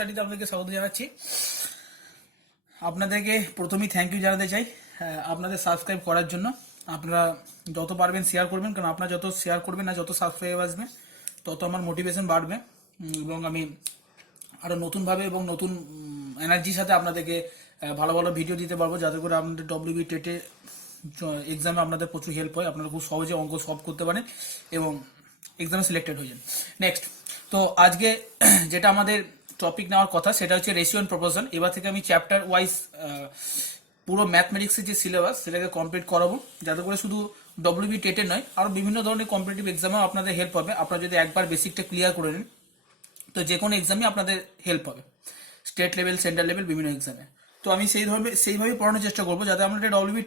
স্টাডিতে আপনাদেরকে স্বাগত জানাচ্ছি। আপনাদেরকে প্রথমেই থ্যাংক ইউ জানাতে চাই আপনাদের সাবস্ক্রাইব করার জন্য। আপনারা যত পারবেন শেয়ার করবেন, কারণ আপনারা যত শেয়ার করবেন না, যত সাবস্ক্রাইব আসবে, তত আমার মোটিভেশন বাড়বে এবং আমি আরও নতুনভাবে এবং নতুন এনার্জির সাথে আপনাদেরকে ভালো ভালো ভিডিও দিতে পারবো, যাতে করে আপনাদের ডব্লিউবি টেটে এক্সামে আপনাদের প্রচুর হেল্প হয়, আপনারা খুব সহজে অঙ্ক সলভ করতে পারেন এবং এক্সামে সিলেক্টেড হয়ে যান। নেক্সট, তো আজকে যেটা আমাদের টপিক নেওয়ার কথা সেটা হচ্ছে রেশিও অ্যান্ড প্রপোর্শন। এবার থেকে আমি চ্যাপ্টার ওয়াইজ পুরো ম্যাথমেটিক্সের যে সিলেবাস সেটাকে কমপ্লিট করাবো, যাতে করে শুধু ডব্লিউবি টেটে নয়, আরও বিভিন্ন ধরনের কম্পিটিটিভ এক্সামেও আপনাদের হেল্প হবে। আপনারা যদি একবার বেসিকটা ক্লিয়ার করে নেন, তো যে কোনো এক্সামে আপনাদের হেল্প হবে, স্টেট লেভেল, সেন্ট্রাল লেভেল, বিভিন্ন এক্সামে। তো আমি সেইভাবে পড়ানোর চেষ্টা করবো, যাতে আমাদের ডব্লিউবি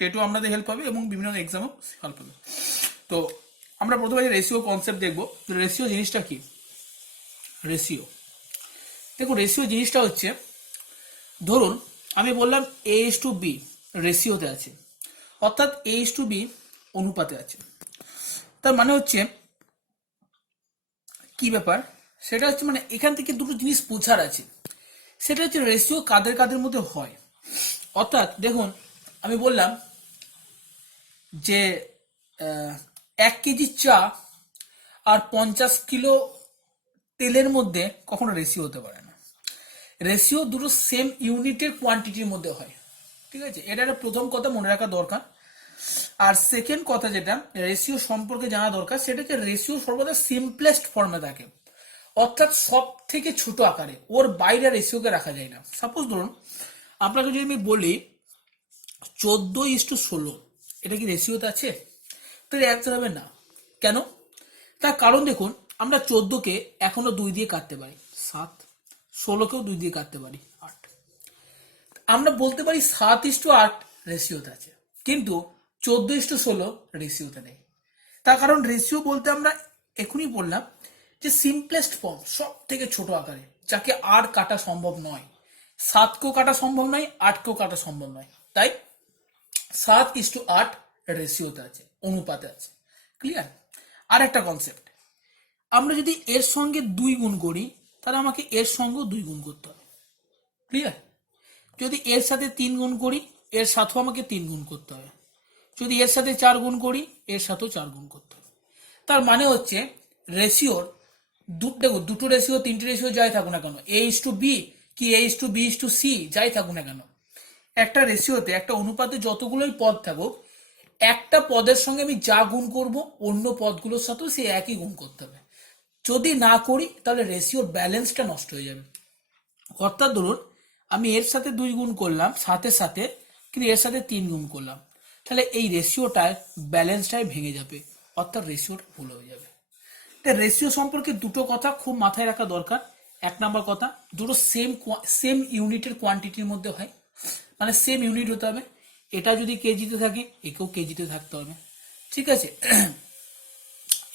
টেটেও আপনাদের হেল্প হবে এবং বিভিন্ন এক্সামেও হেল্প হবে। তো আমরা প্রথমে রেশিও কনসেপ্ট দেখবো। রেশিও জিনিসটা কি? রেশিও, দেখো, রেশিও জিনিসটা হচ্ছে, ধরুন আমি বললাম A:B রেশিওতে আছে, অর্থাৎ A:B অনুপাতে আছে। তার মানে হচ্ছে কি ব্যাপার, সেটা হচ্ছে মানে এখান থেকে দুটো জিনিস বোঝার আছে। সেটা হচ্ছে রেশিও কাদের কাদের মধ্যে হয়। অর্থাৎ দেখুন, আমি বললাম যে 1 কেজি চা আর 50 কিলো তেলের মধ্যে কখনো রেশিও হতে পারে না। রেশিও দুটো সেম ইউনিটের কোয়ান্টিটির মধ্যে হয়, ঠিক আছে? এটা একটা প্রথম কথা মনে রাখা দরকার। আর সেকেন্ড কথা যেটা রেশিও সম্পর্কে জানা দরকার, সেটা হচ্ছে রেশিও সর্বদা সিম্পলেস্ট ফর্মে থাকে, অর্থাৎ সব থেকে ছোট আকারে, ওর বাইরে রেশিওকে রাখা যায় না। সাপোজ ধরুন আপনাকে যদি আমি বলি 14:16, এটা কি রেশিওতে আছে? তো অ্যান্সার হবে না। কেন? তার কারণ দেখুন, আমরা 14কে এখনো 2 দিয়ে কাটতে পারি 7, 16কেও 2 দিয়ে কাটতে পারি 8। আমরা বলতে পারি 7:8 রেশিওতে আছে, কিন্তু 14:16 রেশিওতে নেই। তার কারণ রেশিও বলতে আমরা এখনই বললাম যে সিম্পলেস্ট ফর্ম, সব থেকে ছোট আকারে, যাকে আর কাটা সম্ভব নয়। 7কেও কাটা সম্ভব নয়, 8কেও কাটা সম্ভব নয়, তাই 7:8 রেশিওতে আছে, অনুপাতে আছে। ক্লিয়ার? আর একটা কনসেপ্ট, আমরা যদি এর সঙ্গে 2 গুণ করি, তাহলে আমাকে এর সঙ্গেও 2 গুণ করতে হবে। ক্লিয়ার? যদি এর সাথে 3 গুণ করি, এর সাথেও আমাকে 3 গুণ করতে হবে। যদি এর সাথে 4 গুণ করি, এর সাথেও 4 গুণ করতে হবে। তার মানে হচ্ছে রেশিওর দেখো, দুটো রেশিও, 3টে রেশিও যাই থাকুক না কেন, A:B কি A:B:C যাই থাকুক না কেন, একটা রেশিওতে, একটা অনুপাতে যতগুলোই পদ থাকুক, একটা পদের সঙ্গে আমি যা গুণ করব, অন্য পদগুলোর সাথেও সেই একই গুণ করতে হবে। যদি না করি, তাহলে রেশিওর ব্যালেন্সটা নষ্ট হয়ে যাবে। অর্থাৎ ধরুন আমি এর সাথে 2 গুণ করলাম সাথে সাথে, কিন্তু এর সাথে 3 গুণ করলাম, তাহলে এই রেশিওটায় ব্যালেন্সটাই ভেঙে যাবে, অর্থাৎ রেশিওটা ভুল হয়ে যাবে। রেশিও সম্পর্কে দুটো কথা খুব মাথায় রাখা দরকার। 1 নম্বর কথা, দুটো সেম ইউনিটের কোয়ান্টিটির মধ্যে হয়, মানে সেম ইউনিট হতে হবে। এটা যদি কেজিতে থাকে, একেও কেজিতে থাকতে হবে, ঠিক আছে?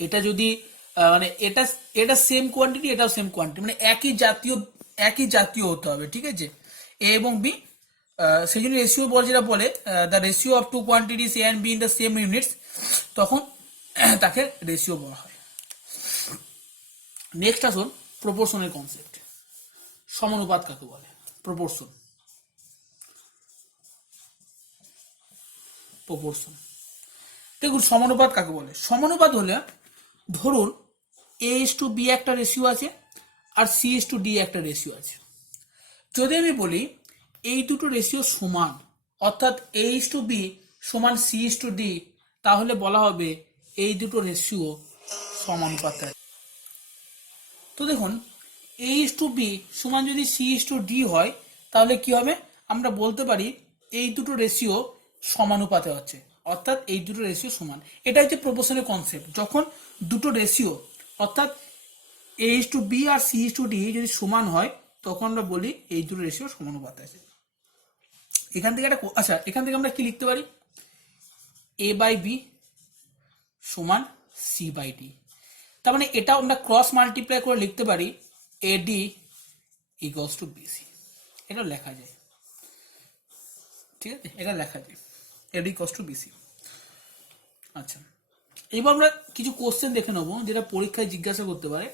এটা যদি মানে এটা সেম কোয়ান্টিটি, এটাও সেম কোয়ান্টিটি, মানে একই জাতীয় হতে হবে, ঠিক আছে? এ এবং বি, সেই জন্য রেশিও যেটা বলে the ratio of two quantities A and B in the same units, তখন তাকে রেশিও বলা হয়। নেক্সট আসুন প্রপোর্শনের কনসেপ্ট। সমানুপাত কাকে বলে? প্রপোর্শন। দেখুন, সমানুপাত কাকে বলে? সমানুপাত হলে, ধরুন A:B একটা রেশিও আছে আর C:D একটা রেশিও আছে। যদি আমি বলি এই দুটো রেশিও সমান, অর্থাৎ A:B সমান C:D, তাহলে বলা হবে এই দুটো রেশিও সমানুপাতে আছে। তো দেখুন, A:B সমান যদি C:D হয়, তাহলে কি হবে? আমরা বলতে পারি এই দুটো রেশিও সমানুপাতে আছে, অর্থাৎ এই দুটো রেশিও সমান। এটা হচ্ছে প্রপোর্শনের কনসেপ্ট। যখন দুটো রেশিও, অর্থাৎ A:B আর C:D যদি সমান হয়, তখন আমরা বলি এই দুটো রেশিও সমানুপাতে আছে। এখান থেকে এখান থেকে আমরা কি লিখতে পারি? A/B সমান C/D। তার মানে এটা আমরা ক্রস মাল্টিপ্লাই করে লিখতে পারি AD ইকুয়ালস টু BC। এটা লেখা যায়, ঠিক আছে? এটা লেখা যায় AD ইকুয়ালস টু BC। আচ্ছা, এবার আমরা কিছু কোশ্চেন দেখে নেবো, যেটা পরীক্ষায় জিজ্ঞাসা করতে পারে।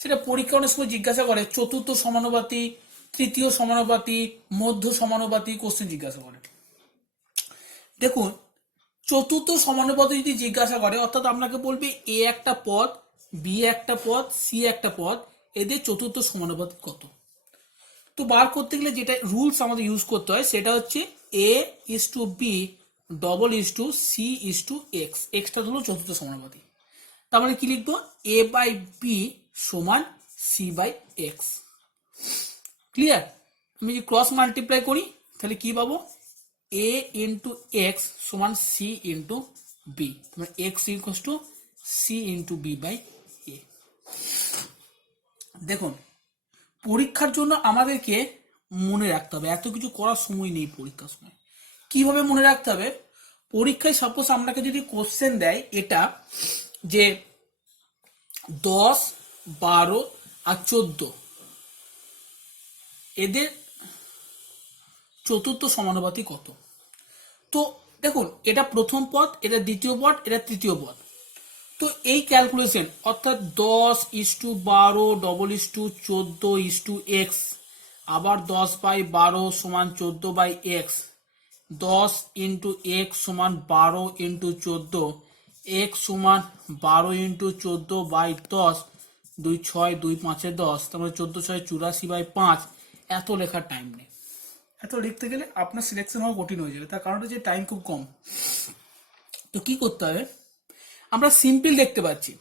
সেটা পরীক্ষা অনেক সময় জিজ্ঞাসা করে চতুর্থ সমানুপাতি, তৃতীয় সমানুপাতি, মধ্য সমানুপাতি কোশ্চেন জিজ্ঞাসা করে। দেখুন চতুর্থ সমানুপাতি যদি জিজ্ঞাসা করে অর্থাৎ আপনাকে বলবে এ একটা পদ, বি একটা পদ, সি একটা পদ, এদের চতুর্থ সমানুপাতি কত। তো বার করতে গেলে যেটা রুলস আমাদের ইউজ করতে হয় সেটা হচ্ছে A is to B double is to C is to X, এক্সটা হলো চতুর্থ সমানুপাতি। তার মানে কি লিখবো, এ বাই বি সমান সি বাই এক্স। ক্লিয়ার? আমি যদি ক্রস মাল্টিপ্লাই করি তাহলে কি পাবো, এ ইন্টু এক্স সমান সি ইন্টু বি, মানে X equals to C into B by A. দেখুন পরীক্ষার জন্য আমাদেরকে মনে রাখতে হবে, এত কিছু করার সময় নেই পরীক্ষার সময়। কিভাবে মনে রাখতে হবে, পরীক্ষায় সাপোজ আপনাকে যদি কোশ্চেন দেয় এটা যে 10, 12 আর 14 এদের চতুর্থ সমানুপাতি কত। তো দেখুন এটা প্রথম পদ, এটা দ্বিতীয় পদ, এটা তৃতীয় পদ। তো এই ক্যালকুলেশন অর্থাৎ 10 is to 12 double is to 14 is to X, আবার 10 বাই 12 সমান 14 বাই এক্স, 10 ইন্টু এক্স সমান 12 ইন্টু 14, এক্স সমান 12 ইন্টু 14 বাই 10, 2 6 2 5 10, তারপরে 14 6 84 বাই 5। এত লেখার টাইম নেই, এত লিখতে গেলে আপনার সিলেকশন হওয়া কঠিন হয়ে যাবে, তার কারণটা যে টাইম খুব কম। তো কি করতে হবে, আমরা সিম্পল দেখতে পাচ্ছি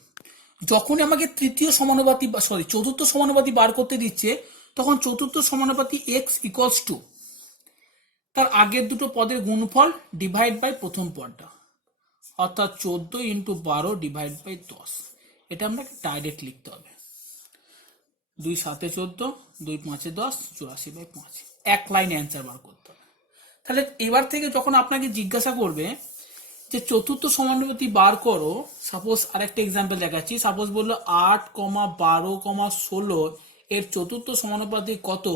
যখনই আমাকে তৃতীয় সমানুপাতি চতুর্থ সমানুপাতি বার করতে দিচ্ছে তখন চতুর্থ সমানুপাতি এক্স ইকুয়ালস টু তার আগের দুটো পদের গুণফল ডিভাইড বাই প্রথম পদটা, অর্থাৎ 14 ইন্টু 12 ডিভাইড বাই 10। এটা আপনাকে ডাইরেক্ট লিখতে হবে, 2 7 14 2 5 10 84 বাই 5, এক লাইন অ্যান্সার বার করতে হবে। তাহলে এবার থেকে যখন আপনাকে জিজ্ঞাসা করবে যে চতুর্থ সমানুপাতি বার করো, সাপোজ আরেকটা এক্সাম্পল দেখাচ্ছি, সাপোজ বললো 8, 12, 16 এর চতুর্থ সমানুপাতি কত,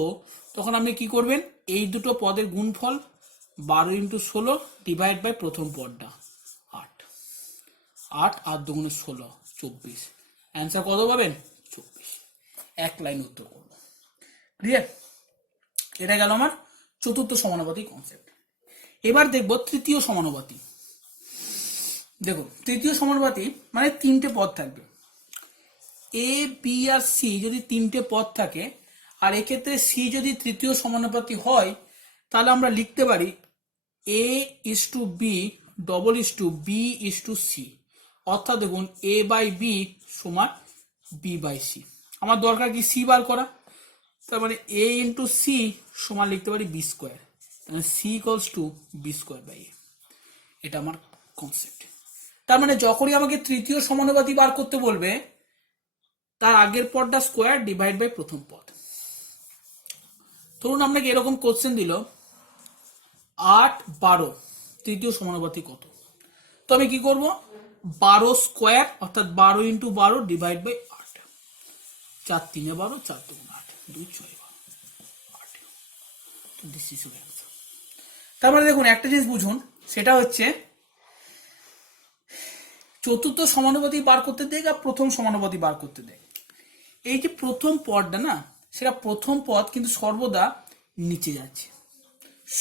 তখন আপনি কি করবেন, এই দুটো পদের গুণফল 12 ইন্টু 16 ডিভাইড বাই প্রথম পদটা 8, 8 আর 2 গুণে 16 24, অ্যান্সার কত পাবেন 24। এক লাইন উত্তর করবো। ক্লিয়ার? এটা গেল আমার চতুর্থ সমানুপাতি কনসেপ্ট। এবার দেখবো তৃতীয় সমানুপাতি। দেখুন তৃতীয় সমানুপাতি মানে তিনটে পদ থাকবে, এ বি আর সি যদি তিনটে পদ থাকে, আর এক্ষেত্রে সি যদি তৃতীয় সমানুপাতি হয় তাহলে আমরা লিখতে পারি A is to B double is to B is to C, অর্থাৎ দেখুন এ বাই বি সমান বি বাই সি। আমার দরকার কি সি বার করা, তার মানে এ ইন্টু সি সমান লিখতে পারি বি স্কোয়ার, মানে C equals to B square by A. এটা আমার কনসেপ্ট। তার মানে যখনই আমাকে তৃতীয় সমানুপাতি বার করতে বলবে তার আগের পদটা স্কোয়ার ডিভাইড বাই প্রথম পদ। ধরুন আপনাকে এরকম কোশ্চেন দিল 8, 12 তৃতীয় সমানুপাতি কত, তো আমি কি করব, 12 স্কোয়ার অর্থাৎ 12 ইন্টু 12 ডিভাইড বাই 8, 4 3 12 4 2 8 2 6 8। তো দিস ইজ ইউর অ্যান্সার। তার মানে দেখুন একটা জিনিস বুঝুন, সেটা হচ্ছে চতুর্থ সমানুপাতি বার করতে দেয় আর প্রথম সমানুপাতি বার করতে দেয়। এই যে প্রথম পদটা না, সেটা প্রথম পদ কিন্তু সর্বদা নিচে যাচ্ছে,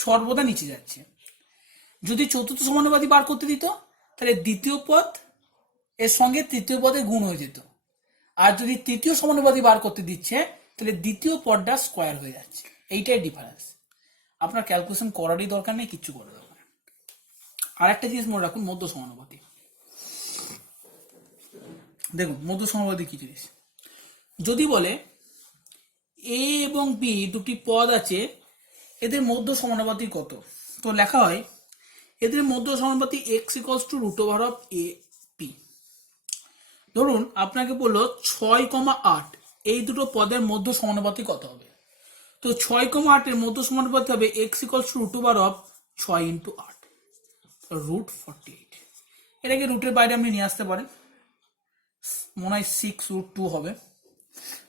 সর্বদা নিচে যাচ্ছে। যদি চতুর্থ সমানুপাতি বার করতে দিত তাহলে দ্বিতীয় পদ এর সঙ্গে তৃতীয় পদে গুণ হয়ে যেত, আর যদি তৃতীয় সমানুপাতি বার করতে দিচ্ছে তাহলে দ্বিতীয় পদটা স্কোয়ার হয়ে যাচ্ছে। এইটাই ডিফারেন্স। আপনার ক্যালকুলেশন করারই দরকার নেই, কিচ্ছু করার দরকার নেই। আর একটা জিনিস মনে রাখুন, মধ্য সমানুপাতি। দেখুন মধ্য সমানুপাতি কি জিনিস, যদি বলে এ এবং বি দুটি পদ আছে, এদের মধ্য সমানুপাতি কত, তো লেখা হয় এদের মধ্য সমানুপাতি X equals to root over of A P. ধরুন আপনাকে বললো 6,8 এই দুটো পদের মধ্য সমানুপাতি কত হবে, তো 6,8 এর মধ্য সমানুপাতি হবে x equals to root over of 6 into 8 root 48। এটাকে রুটের বাইরে আপনি নিয়ে আসতে পারেন, মনে হয় 6√2 হবে,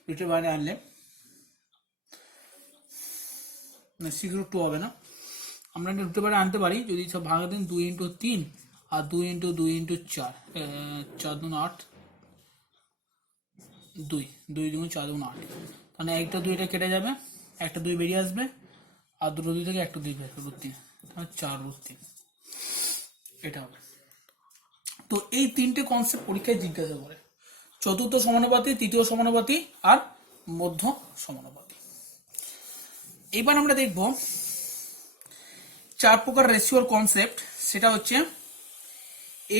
রুটের বাইরে আনলে 6√2 হবে না, আমরা রুটের বাইরে আনতে পারি যদি সব ভাঙা দেন 2 ইন্টু 3 আর 2 ইন্টু 2 ইন্টু 4, 4 2 8, দুই, 2 4 8, মানে একটা 2 কেটে যাবে, একটা 2 বেরিয়ে আসবে, আর দুটো 2 থেকে একটা 2 বের হবে, 3, 4/3 এটা হবে। তো এই তিনটে কনসেপ্ট পরীক্ষায় জিজ্ঞাসা করে, চতুর্থ সমানুপাতি, তৃতীয় সমানুপাতি আর মধ্য সমানুপাতি। এবার আমরা দেখব 4 প্রকার রেশিওর কনসেপ্ট, সেটা হচ্ছে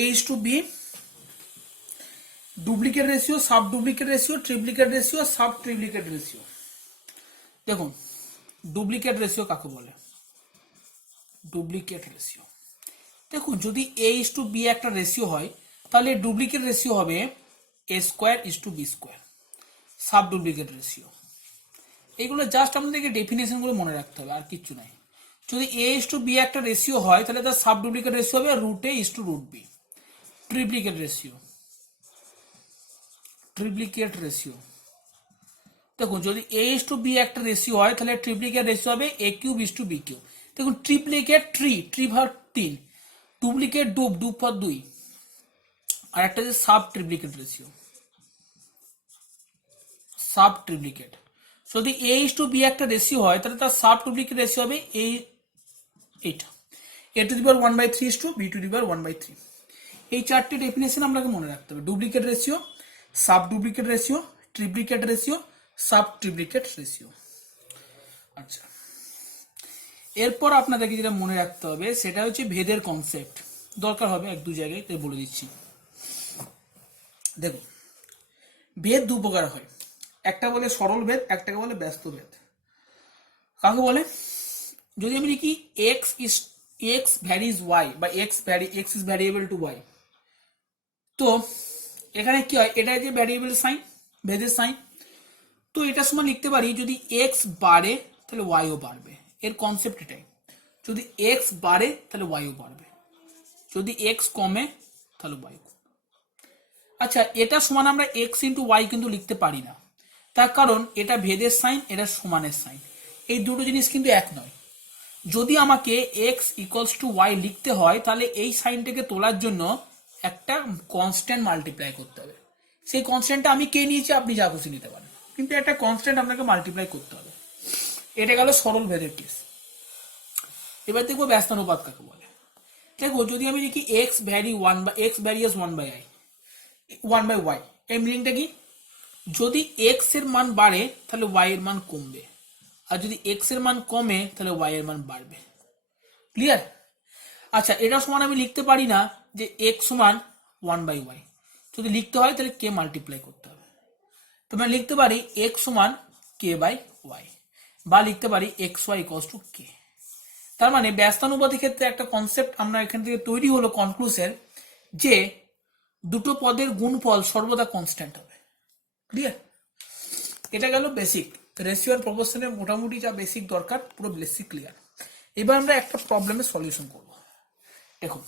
A:B, duplicate ratio, sub duplicate ratio, ট্রিপ্লিকেট ratio, sub ট্রিপ্লিকেট ratio. দেখুন ডুপ্লিকেট রেশিও কাকে বলে? ডুপ্লিকেট রেশিও, দেখুন যদি A:B একটা রেশিও হয়, তাহলে ডুপ্লিকেট রেশিও হবে A²:B², সাব ডুপ্লিকেট রেশিও। এইগুলো জাস্ট আপনাদেরকে ডেফিনেশনগুলো মনে রাখতে হবে, আর কিচ্ছু নাই। যদি A:B একটা রেশিও হয়, তাহলে তার সাব ডুপ্লিকেট রেশিও হবে √A:√B। ট্রিপ্লিকেট রেশিও, ট্রিপ্লিকেট রেশিও, দেখুন যদি A:B একটা রেশিও হয়, তাহলে ট্রিপ্লিকেট রেশিও হবে A³:B³। দেখুন ট্রিপ্লিকেট ট্রি ভার 3, ডুপ্লিকেট ডুপ ভার 2, আর একটা যে সাব ট্রিপ্লিকেট রেশিও, সাব ট্রিপ্লিকেট। যদি A:B একটা রেশিও হয়, তাহলে তার সাব ট্রিপ্লিকেট রেশিও হবে এইটা, A⁻⁴ এই চারটি ডেফিনেশন আপনাকে মনে রাখতে হবে: duplicate ratio, sub duplicate ratio, ট্রিপ্লিকেট ratio, sub ট্রিপ্লিকেট ratio. আচ্ছা, এরপর আপনাদেরকে যেটা মনে রাখতে হবে সেটা হচ্ছে ভেদের কনসেপ্ট। দরকার হবে 1-2 জায়গায়, তাই বলে দিচ্ছি। দেখুন ভেদ দু প্রকার হয়, একটা বলে সরল ভেদ, একটাকে বলে ব্যস্ত ভেদ। কাকে বলে? যদি আমি লিখি x ভ্যারিজ y বা x is variable to y, তো এখানে কি হয়, এটা যে ভ্যারিয়েবল সাইন, ভেদের সাইন, তো এটা সময় লিখতে পারি যদি x বাড়ে তাহলে y ও বাড়বে। এর কনসেপ্ট এটাই, যদি x বাড়ে তাহলে y ও বাড়বে, যদি x কমে তাহলে y কমবে। আচ্ছা, এটা সমান আমরা x ইন্টু y কিন্তু লিখতে পারি না, তার কারণ এটা ভেদের সাইন, এটা সমানের সাইন, এই দুটো জিনিস কিন্তু এক নয়। যদি আমাকে x ইকুয়ালস টু y লিখতে হয়, তাহলে এই সাইনটাকে তোলার জন্য একটা কনস্ট্যান্ট মাল্টিপ্লাই করতে হবে। সেই কনস্ট্যান্টটা আমি কে নিয়েছি, আপনি যা খুশি নিতে পারেন, কিন্তু একটা কনস্ট্যান্ট আপনাকে মাল্টিপ্লাই করতে হবে। এটা গেল সরল ভেদের কেস। এবার দেখবো ব্যস্তানুপাত কাকে বলে। দেখো যদি আমি লিখি x ভ্যারি 1 বা x ভ্যারিয়াস 1/y, এই মিনিংটা কি? যদি x এর মান বাড়ে তাহলে y এর মান কমবে, আর যদি x এর মান কমে তাহলে y এর মান বাড়বে। ক্লিয়ার? আচ্ছা, এটা সমান আমি লিখতে পারি না যে x সমান 1/y, যদি লিখতে হয় তাহলে k মাল্টিপ্লাই করতে হবে। তো আমি লিখতে পারি x সমান k/y, বা লিখতে পারি xy ইকুয়ালস টু k। তার মানে ব্যস্তানুপাতির ক্ষেত্রে একটা কনসেপ্ট আমরা এখান থেকে তৈরি হলো কনক্লুশন, যে দুটো পদের গুণফল সর্বদা কনস্ট্যান্ট হবে। ক্লিয়ার? এটা গেল বেসিক রেশিও আর প্রপোর্শনের মোটামুটি যা বেসিক দরকার, পুরো বেসিক ক্লিয়ার। এবার আমরা একটা প্রবলেমের সলিউশন করব। দেখুন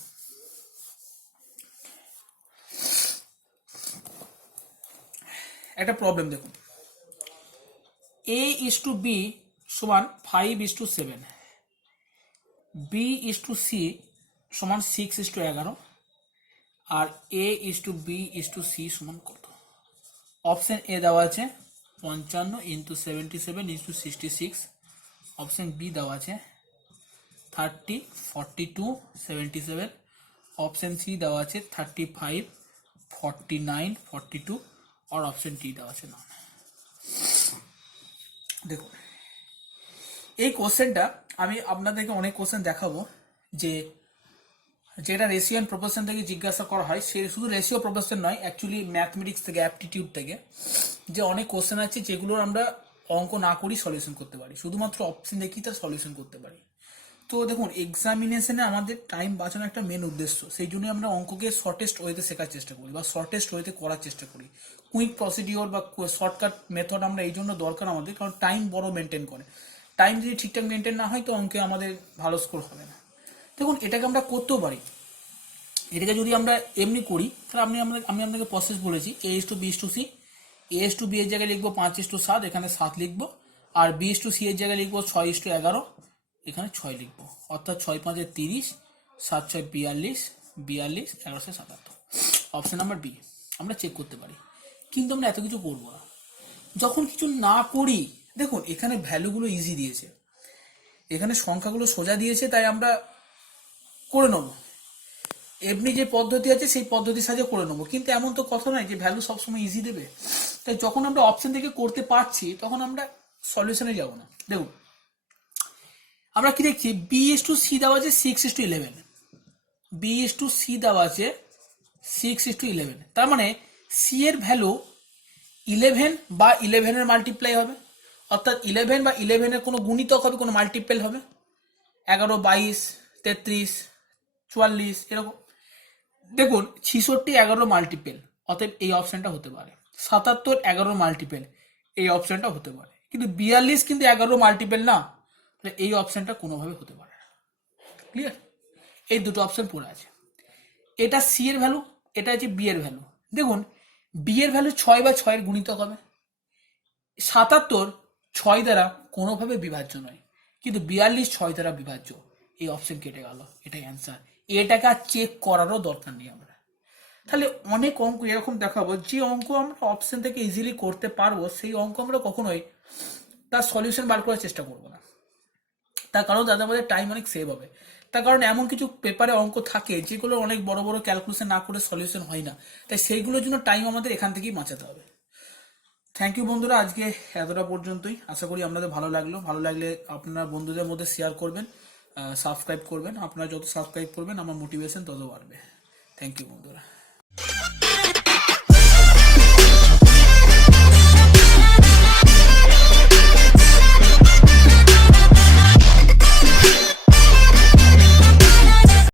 একটা প্রবলেম, দেখুন A:B সমান 5:7, B:C সমান 6:11, আর A:B:C সমান কত? অপশন এ দেওয়া আছে 55 × 77 × 66, অপশন বি দেওয়া আছে 30 42 77, অপশন সি দেওয়া আছে 35 49 42, আর অপশন ডি দেওয়া আছে 9। দেখুন এই কোশ্চেনটা আমি আপনাদেরকে অনেক কোশ্চেন দেখাবো, যেটা রেশিও এন্ড প্রপোর্শন থেকে জিজ্ঞাসা করা হয়, সে শুধু রেশিও প্রপোর্শন নয়, অ্যাকচুয়ালি ম্যাথমেটিক্স থেকে, অ্যাপটিটিউড থেকে, যে অনেক কোশ্চেন আছে যেগুলোর আমরা অঙ্ক না করি সলিউশন করতে পারি, শুধুমাত্র অপশন দেখি তার সলিউশন করতে পারি। তো দেখুন এক্সামিনেশনে আমাদের টাইম বাঁচানো একটা মেন উদ্দেশ্য, সেই জন্য আমরা অঙ্ককে শর্টেস্ট ওয়েতে শেখার চেষ্টা করি বা শর্টেস্ট ওয়েতে করার চেষ্টা করি। কুইক প্রসিডিওর বা শর্টকাট মেথড আমরা এই জন্য দরকার আমাদের, কারণ টাইম বড় মেনটেন করে। টাইম যদি ঠিকঠাক মেনটেন না হয় তো অঙ্কে আমাদের ভালো স্কোর হবে না। দেখুন এটাকে আমরা করতেও পারি, এটাকে যদি আমরা এমনি করি তাহলে আমি আপনাকে প্রসেস বলেছি A:B:C, A:B এর জায়গায় লিখবো 5:7, এখানে 7 লিখবো, আর B:C এর জায়গায় লিখবো 6:11, এখানে 6 লিখবো, অর্থাৎ 6 5 30, 7 6 42, 42 11 77। অপশন নাম্বার বি আমরা চেক করতে পারি। কিন্তু আমরা এত কিছু করবো না। যখন কিছু না করি, দেখুন এখানে ভ্যালুগুলো ইজি দিয়েছে, এখানে সংখ্যাগুলো সোজা দিয়েছে, তাই আমরা করে নেবো। এমনি যে পদ্ধতি আছে সেই পদ্ধতির সাহায্যে করে নেবো, কিন্তু এমন তো কথা নয় যে ভ্যালু সবসময় ইজি দেবে। তাই যখন আমরা অপশন থেকে করতে পারছি তখন আমরা সলিউশনে যাব না। দেখুন আমরা কি দেখছি, বি এস টু সি দেওয়া আছে 6:11, বি এস টু সি দেওয়া আছে 6:11, তার মানে সি এর ভ্যালু 11 বা 11-এর মাল্টিপ্লাই হবে, অর্থাৎ 11 বা 11-এর কোনো গুণিতক হবে, কোনো মাল্টিপল হবে, 11, 22, 33, 44 এরকম। দেখুন 66 11 মাল্টিপেল, অতএব এই অপশনটা হতে পারে। 77 11 মাল্টিপেল, এই অপশনটা হতে পারে। কিন্তু 42 কিন্তু 11 মাল্টিপেল না, তাহলে এই অপশনটা কোনোভাবে হতে পারে না। ক্লিয়ার? এই দুটো অপশন পড়ে আছে। এটা সি এর ভ্যালু, এটা হচ্ছে বি এর ভ্যালু। দেখুন বি এর ভ্যালু 6 বা 6-এর গুণিতক হবে। 77 6 দ্বারা কোনোভাবে বিভাজ্য নয়, কিন্তু 42 6 দ্বারা বিভাজ্য। এই অপশন কেটে গেল, এটাই অ্যান্সার। এটাকে আর চেক করারও দরকার নেই আমরা। তাহলে অনেক অঙ্ক এরকম দেখাবো, যে অঙ্ক আমরা অপশন থেকে ইজিলি করতে পারবো সেই অঙ্ক আমরা কখনোই তার সলিউশন বার করার চেষ্টা করবো না। তার কারণ তাদের আমাদের টাইম অনেক সেভ হবে। তার কারণ এমন কিছু পেপারে অঙ্ক থাকে যেগুলো অনেক বড় বড় ক্যালকুলেশন না করে সলিউশন হয় না, তাই সেইগুলোর জন্য টাইম আমাদের এখান থেকেই বাঁচাতে হবে। থ্যাংক ইউ বন্ধুরা, আজকে এতটা পর্যন্তই। আশা করি আপনাদের ভালো লাগলো। ভালো লাগলে আপনারা বন্ধুদের মধ্যে শেয়ার করবেন, সাবস্ক্রাইব করবেন। আপনারা যত সাবস্ক্রাইব করবেন আমার মোটিভেশন তত বাড়বে। থ্যাংক ইউ বন্ধুরা।